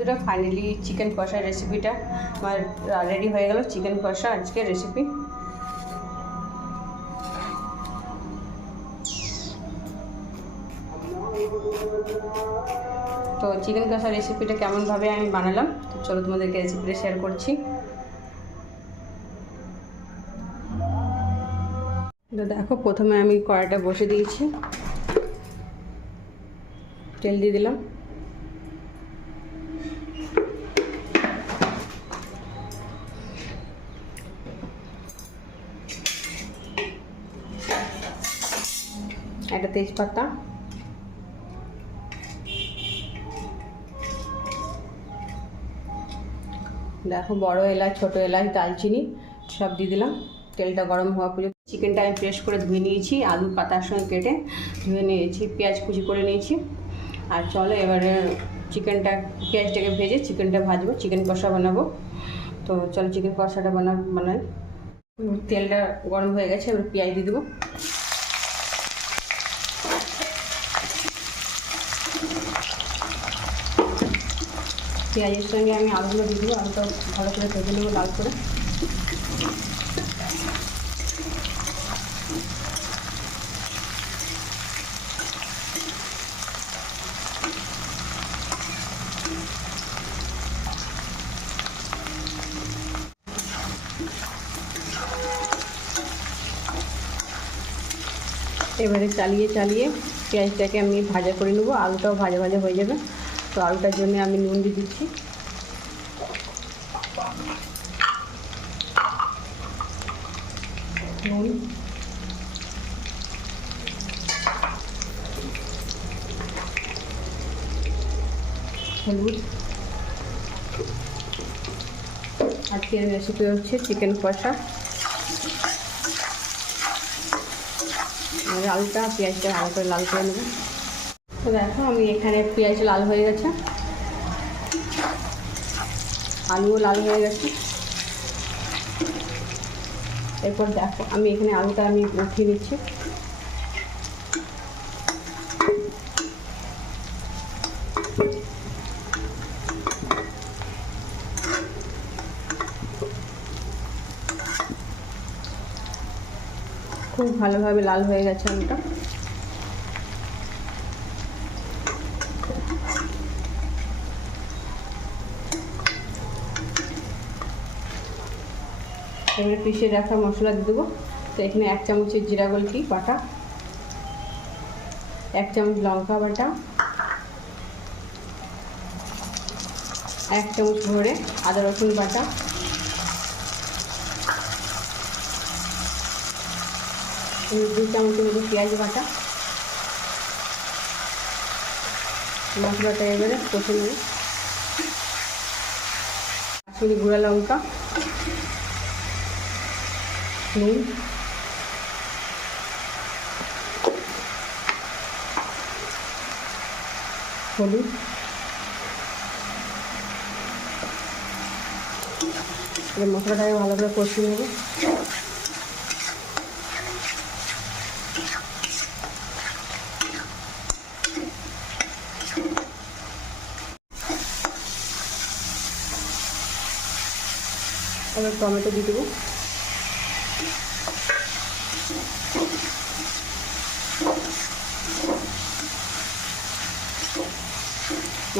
দুটো finally chicken কষার রেসিপিটা আমার রেডি হয়ে গেল চিকেন কষা আজকের রেসিপি তো চিকেন কষা রেসিপিটা কেমনভাবে আমি বানালাম, তো চলো তোমাদেরকে রেসিপিটা শেয়ার করছি। তো দেখো, প্রথমে আমি কড়াইটা বসে দিয়েছি। তেল দিয়ে দিলাম। একটা তেজপাতা। দেখো বড় এলাচ, ছোট এলাচ দালচিনি সব দিয়ে দিলাম। তেলটা গরম হওয়া পর্যন্ত চিকেনটা আমি ফ্রেশ করে ধুয়ে নিয়েছি, আলু পাতার সঙ্গে কেটে ধুয়ে নিয়েছি, পেঁয়াজ কুচি করে নিয়েছি। আর চলো এবারে চিকেনটা, পেঁয়াজটাকে ভেজে চিকেনটা ভাজবো, চিকেন কষা বানাবো। তো চলো চিকেন কষাটা বানা, বানাই। তেলটা গরম হয়ে গেছে, এবার পেঁয়াজ দিয়ে দেবো। পেঁয়াজের সঙ্গে আমি আলুগুলো দিয়ে দেবো, আলুটা ভালো করে ভেজে নেব লাল করে। এবারে চালিয়ে চালিয়ে পেঁয়াজটাকে আমি ভাজা করে নেব, আলুটাও ভাজা ভাজা হয়ে যাবে। তো আলুটার জন্য আমি নুন দিয়ে দিচ্ছি। নুন। হলুদ। আজকের রেসিপি হচ্ছে চিকেন কষা। আলুটা, পেঁয়াজটা ভালো করে লাল করে নেব। তো দেখো, আমি এখানে পেঁয়াজ লাল হয়ে গেছে। আলুও লাল হয়ে গেছে। এরপর দেখো, আমি এখানে আলুটা আমি উঠিয়ে নিচ্ছি। খুব ভালোভাবে লাল হয়ে গেছে আলুটা। এবারে পিষে রাখা মশলা দিয়ে দেবো। তো এখানে এক চামচের জিরা গোলকি বাটা, এক চামচ লঙ্কা বাটা, এক চামচ ভরে আদা রসুন বাটা দু চামচের মতো পেঁয়াজ বাটা। মশলাটা এবারে কষে নেবে। গুঁড়া লঙ্কা নুন হলুদ মশলাটাকে ভালো করে কষিয়ে নেব। এবার টমেটো দিয়ে দেবো।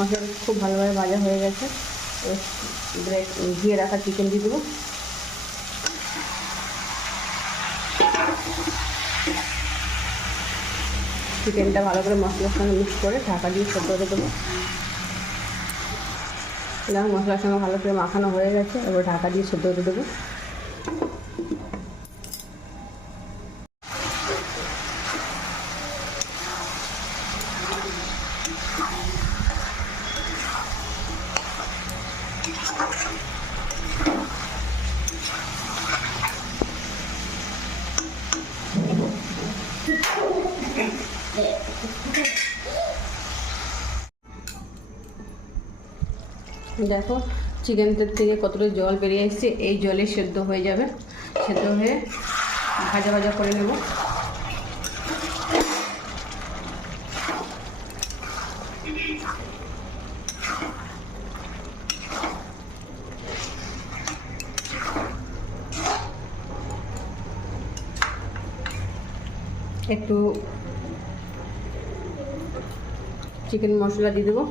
মশলাটা খুব ভালোভাবে ভাজা হয়ে গেছে। ধুয়ে রাখা চিকেন দিয়ে দেবো। চিকেনটা ভালো করে মশলার সঙ্গে মিক্স করে ঢাকা দিয়ে সেদ্ধ করে দেবো। মশলার সঙ্গে ভালো করে মাখানো হয়ে গেছে, এবার ঢাকা দিয়ে সেদ্ধ করে দেবো। দেখো, চিকেনটার থেকে কতটা জল বেরিয়ে এসছে, এই জলে সেদ্ধ হয়ে যাবে। সেদ্ধ হয়ে ভাজা ভাজা করে নেব। একটু চিকেন মশলা দিয়ে দেবো।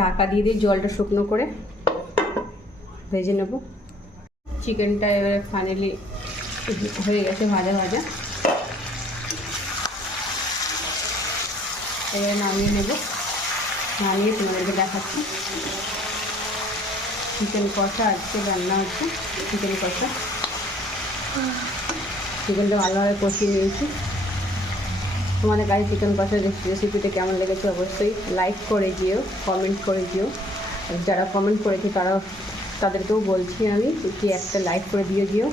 ঢাকা দিয়ে দিই জলটা শুকনো করে। ভেজে নেব। চিকেনটা এবারে ফাইনালি হয়ে গেছে ভাজা ভাজা। এবারে নামিয়ে নেব। নামিয়ে তোমাদেরকে দেখাচ্ছি। চিকেন কষা, আজকে রান্না হচ্ছে চিকেন কষা। চিকেনটা ভালোভাবে কষিয়ে নিয়েছি। তোমাদের কাছে চিকেন কষা রেসিপিটা কেমন লেগেছে অবশ্যই লাইক করে দিও কমেন্ট করে দিও। যারা কমেন্ট করেছে তারা তাদেরকেও বলছি আমি কি একটা লাইক করে দিয়ে দিও।